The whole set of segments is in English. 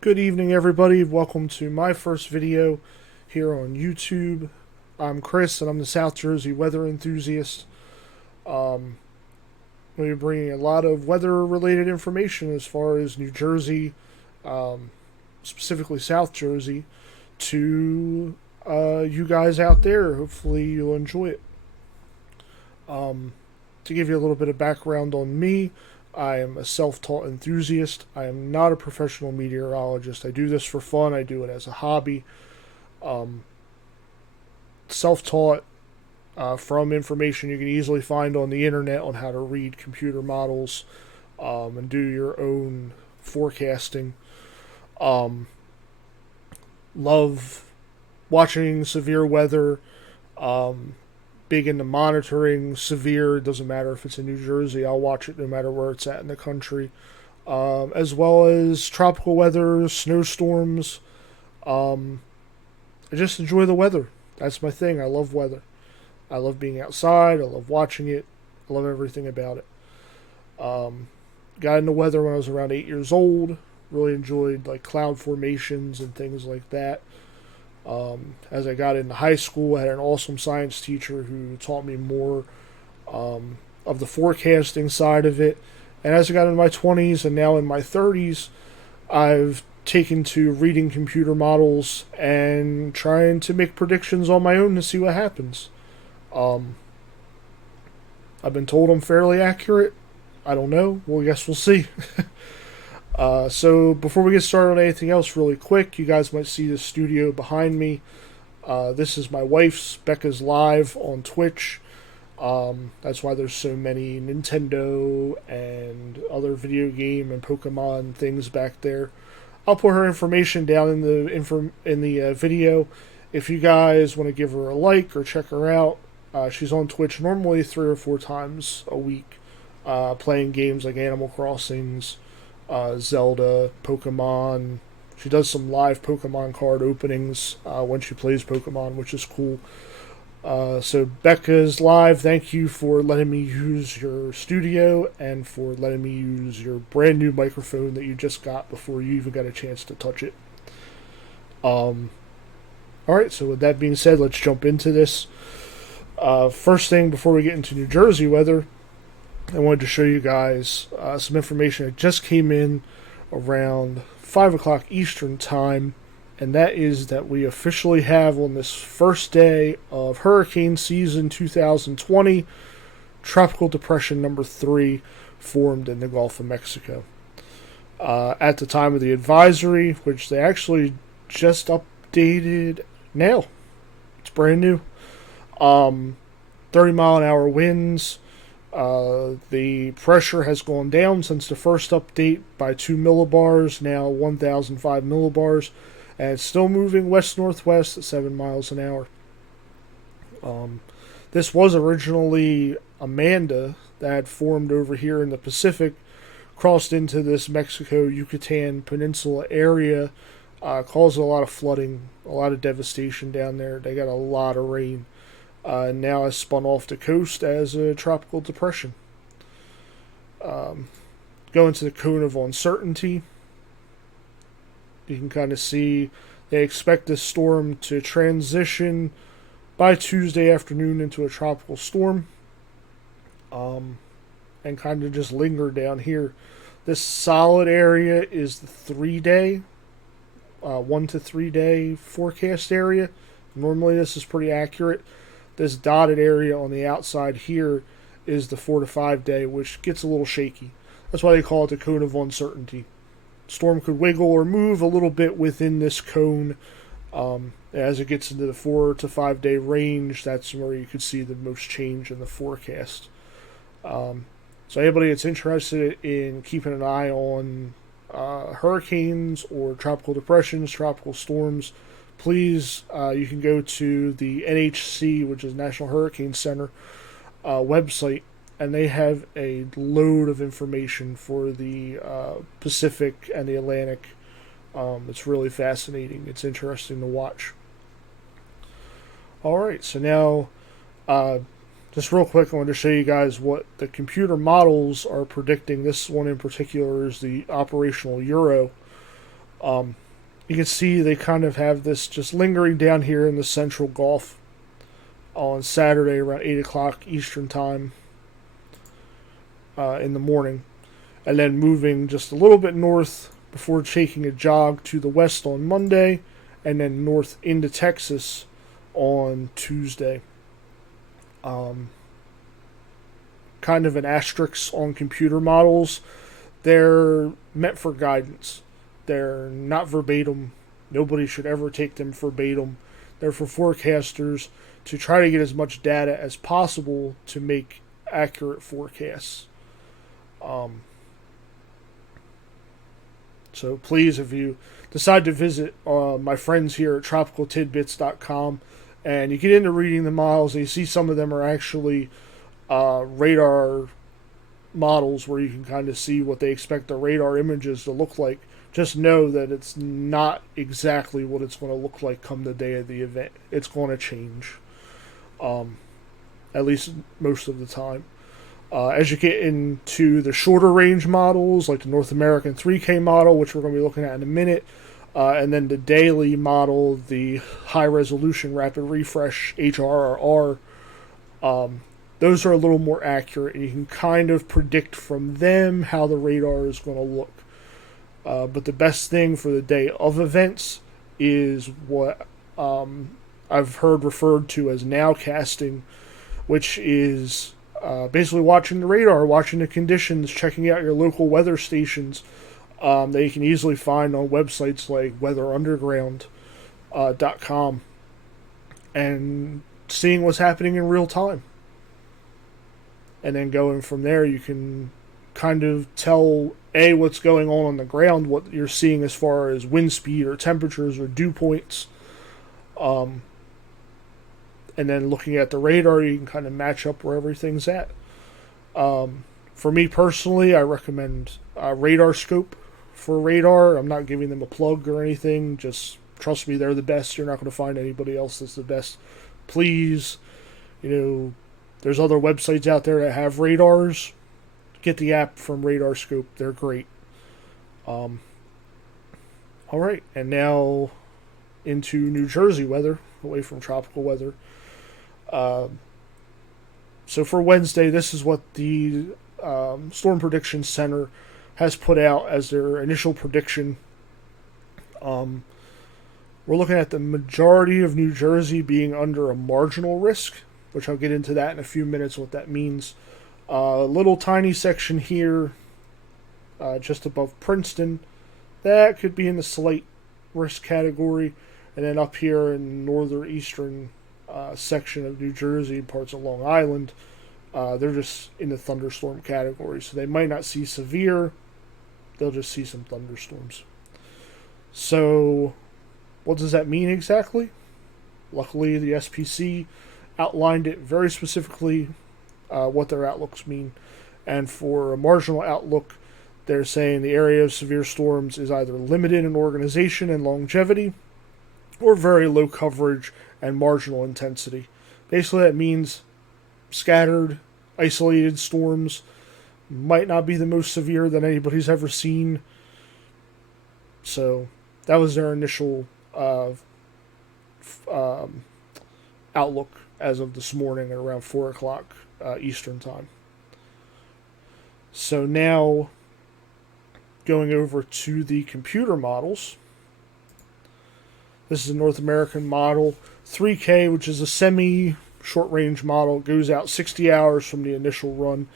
Good evening, everybody. Welcome to my first video here on YouTube. I'm Chris, and I'm the South Jersey weather enthusiast. We'll be bringing a lot of weather-related information as far as New Jersey, um, specifically South Jersey, to you guys out there. Hopefully, you'll enjoy it. To give you a little bit of background on me, I am a self taught enthusiast. I am not a professional meteorologist. I do this for fun, I do it as a hobby. Um, Self taught from information you can easily find on the internet on how to read computer models and do your own forecasting. Um, Love watching severe weather. Um, Big into monitoring severe. It doesn't matter if it's in New Jersey. I'll watch it no matter where it's at in the country. As well as tropical weather, snowstorms. Um, I just enjoy the weather. That's my thing. I love weather. I love being outside. I love watching it. I love everything about it. Um, Got into weather when I was around 8 years old. Really enjoyed like cloud formations and things like that. As I got into high school, I had an awesome science teacher who taught me more of the forecasting side of it. And as I got into my 20s and now in my 30s, I've taken to reading computer models and trying to make predictions on my own to see what happens. Um, I've been told I'm fairly accurate. I don't know. Well, I guess we'll see. So before we get started on anything else, really quick, you guys might see the studio behind me. This is my wife's, Becca's Live on Twitch. That's why there's so many Nintendo and other video game and Pokemon things back there. I'll put her information down in the video. If you guys want to give her a like or check her out, she's on Twitch normally 3 or 4 times a week, playing games like Animal Crossings, Zelda, Pokemon. She does some live Pokemon card openings when she plays Pokemon, which is cool. So Becca's Live, thank you for letting me use your studio and for letting me use your brand new microphone that you just got before you even got a chance to touch it. Alright, so with that being said, let's jump into this. First thing before we get into New Jersey weather, I wanted to show you guys some information that just came in around 5 o'clock Eastern Time, and that is that we officially have on this first day of hurricane season 2020, Tropical Depression number 3 formed in the Gulf of Mexico. At the time of the advisory, which they actually just updated now, it's brand new, 30-mile-an-hour winds. The pressure has gone down since the first update by 2 millibars, now 1,005 millibars, and it's still moving west-northwest at 7 miles an hour. This was originally Amanda that had formed over here in the Pacific, crossed into this Mexico-Yucatan Peninsula area, caused a lot of flooding, a lot of devastation down there. They got a lot of rain. Now has spun off the coast as a tropical depression. Going to the cone of uncertainty, you can kind of see they expect this storm to transition by Tuesday afternoon into a tropical storm, and kind of just linger down here. This solid area is the 3 day, 1 to 3 day forecast area. Normally, this is pretty accurate. This dotted area on the outside here is the 4 to 5 day, which gets a little shaky. That's why they call it the cone of uncertainty. Storm could wiggle or move a little bit within this cone. As it gets into the 4 to 5 day range, that's where you could see the most change in the forecast. So anybody that's interested in keeping an eye on hurricanes or tropical depressions, tropical storms, please, you can go to the NHC, which is National Hurricane Center, website, and they have a load of information for the Pacific and the Atlantic. It's really fascinating. It's interesting to watch. Alright, so now, just real quick, I want to show you guys what the computer models are predicting. This one in particular is the operational Euro. You can see they kind of have this just lingering down here in the central Gulf on Saturday around 8 o'clock Eastern Time in the morning, and then moving just a little bit north before taking a jog to the west on Monday, and then north into Texas on Tuesday. Kind of an asterisk on computer models. They're meant for guidance. They're not verbatim. Nobody should ever take them verbatim. They're for forecasters to try to get as much data as possible to make accurate forecasts. So please, if you decide to visit my friends here at tropicaltidbits.com and you get into reading the models, and you see some of them are actually radar models where you can kind of see what they expect the radar images to look like, just know that it's not exactly what it's going to look like come the day of the event. It's going to change, at least most of the time. As you get into the shorter range models, like the North American 3K model, which we're going to be looking at in a minute, and then the daily model, the high resolution rapid refresh HRRR, those are a little more accurate, and you can kind of predict from them how the radar is going to look. But the best thing for the day of events is what I've heard referred to as nowcasting, which is basically watching the radar, watching the conditions, checking out your local weather stations that you can easily find on websites like weatherunderground.com, and seeing what's happening in real time. And then going from there, you can kind of tell what's going on the ground, what you're seeing as far as wind speed or temperatures or dew points. And then looking at the radar, you can kind of match up where everything's at. For me personally, I recommend Radar Scope for radar. I'm not giving them a plug or anything. Just trust me, they're the best. You're not going to find anybody else that's the best. Please, there's other websites out there that have radars. Get the app from Radar Scope. They're great. All right, and now into New Jersey weather, away from tropical weather. So for Wednesday, this is what the Storm Prediction Center has put out as their initial prediction. We're looking at the majority of New Jersey being under a marginal risk, which I'll get into that in a few minutes, what that means. A little tiny section here, just above Princeton, that could be in the slight risk category. And then up here in northeastern section of New Jersey, parts of Long Island, they're just in the thunderstorm category. So they might not see severe, they'll just see some thunderstorms. So what does that mean exactly? Luckily, the SPC outlined it very specifically, what their outlooks mean. And for a marginal outlook, they're saying the area of severe storms is either limited in organization and longevity, or very low coverage and marginal intensity. Basically, that means scattered, isolated storms, might not be the most severe that anybody's ever seen. So that was their initial outlook as of this morning at around 4 o'clock Eastern Time. So now, going over to the computer models. This is a North American model. 3K, which is a semi-short-range model, goes out 60 hours from the initial run.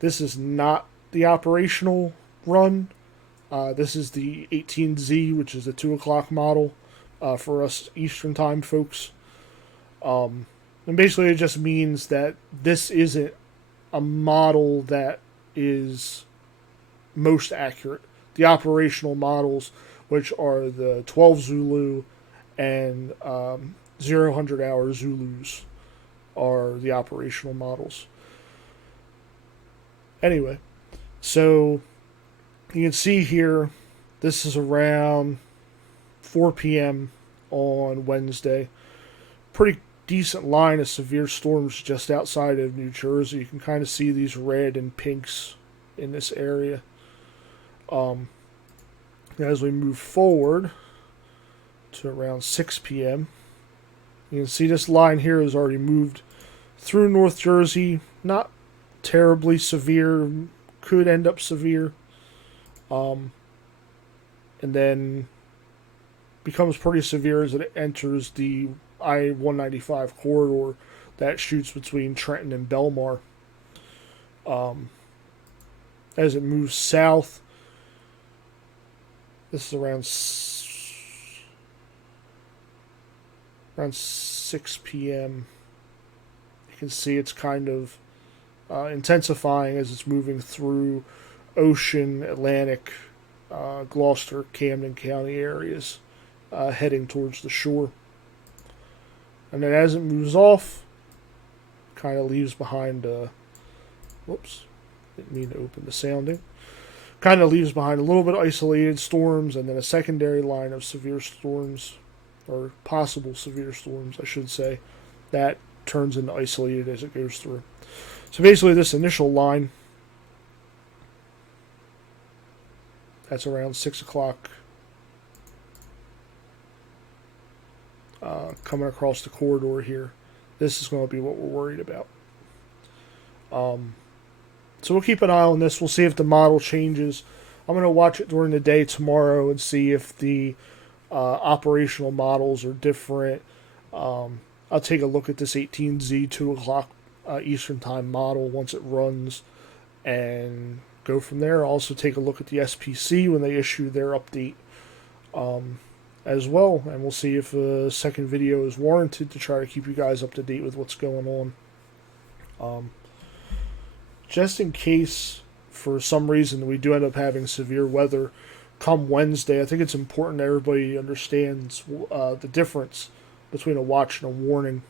This is not the operational run. This is the 18Z, which is the 2 o'clock model for us Eastern Time folks. And basically it just means that this isn't a model that is most accurate. The operational models, which are the 12 Zulu and 0-100 hour Zulus, are the operational models. Anyway, so you can see here, this is around 4 p.m. on Wednesday. Pretty decent line of severe storms just outside of New Jersey. You can kind of see these red and pinks in this area. As we move forward to around 6 p.m., you can see this line here has already moved through North Jersey. Not terribly severe, could end up severe. And then becomes pretty severe as it enters the I-195 corridor that shoots between Trenton and Belmar. As it moves south, this is around 6 p.m. You can see it's kind of intensifying as it's moving through Ocean, Atlantic, Gloucester, Camden County areas, heading towards the shore. And then as it moves off, kind of leaves behind whoops, didn't mean to open the sounding. Kind of leaves behind a little bit of isolated storms and then a secondary line of severe storms, or possible severe storms, I should say, that turns into isolated as it goes through. So basically this initial line, that's around 6 o'clock, coming across the corridor here. This is going to be what we're worried about. So we'll keep an eye on this. We'll see if the model changes. I'm going to watch it during the day tomorrow and see if the operational models are different. I'll take a look at this 18Z 2 o'clock Eastern Time model once it runs and go from there. I'll also take a look at the SPC when they issue their update as well, and we'll see if a second video is warranted to try to keep you guys up to date with what's going on. Just in case for some reason we do end up having severe weather come Wednesday, I think it's important that everybody understands the difference between a watch and a warning.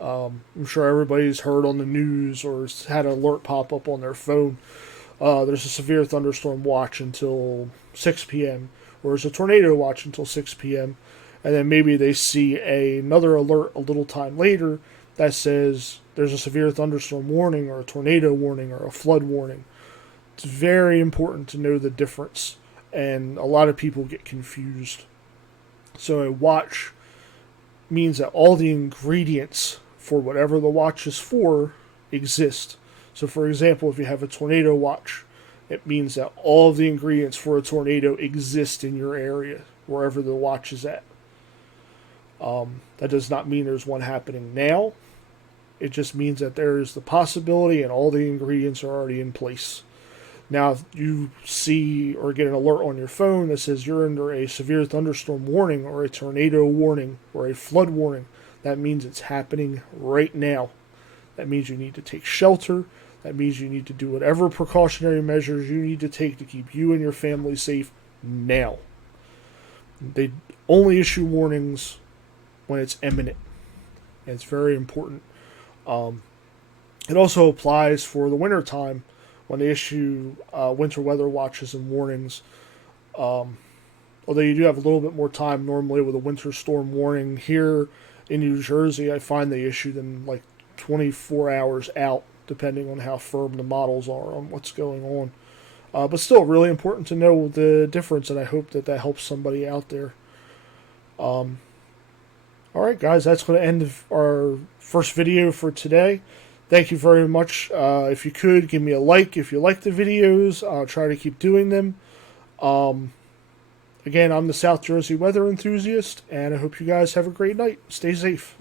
I'm sure everybody's heard on the news or had an alert pop up on their phone. There's a severe thunderstorm watch until 6 p.m. or there's a tornado watch until 6 p.m. And then maybe they see another alert a little time later that says there's a severe thunderstorm warning or a tornado warning or a flood warning. It's very important to know the difference, and a lot of people get confused. So a watch means that all the ingredients for whatever the watch is for exist. So for example, if you have a tornado watch, it means that all of the ingredients for a tornado exist in your area, wherever the watch is at. That does not mean there's one happening now. It just means that there is the possibility and all the ingredients are already in place. Now, if you see or get an alert on your phone that says you're under a severe thunderstorm warning or a tornado warning or a flood warning, that means it's happening right now. That means you need to take shelter. That means you need to do whatever precautionary measures you need to take to keep you and your family safe now. They only issue warnings when it's imminent. And it's very important. It also applies for the winter time when they issue winter weather watches and warnings. Although you do have a little bit more time normally with a winter storm warning here in New Jersey, I find they issue them like 24 hours out, depending on how firm the models are on what's going on. But still, really important to know the difference, and I hope that that helps somebody out there. Alright guys, that's going to end our first video for today. Thank you very much. If you could, give me a like if you like the videos. I'll try to keep doing them. Again, I'm the South Jersey weather enthusiast, and I hope you guys have a great night. Stay safe.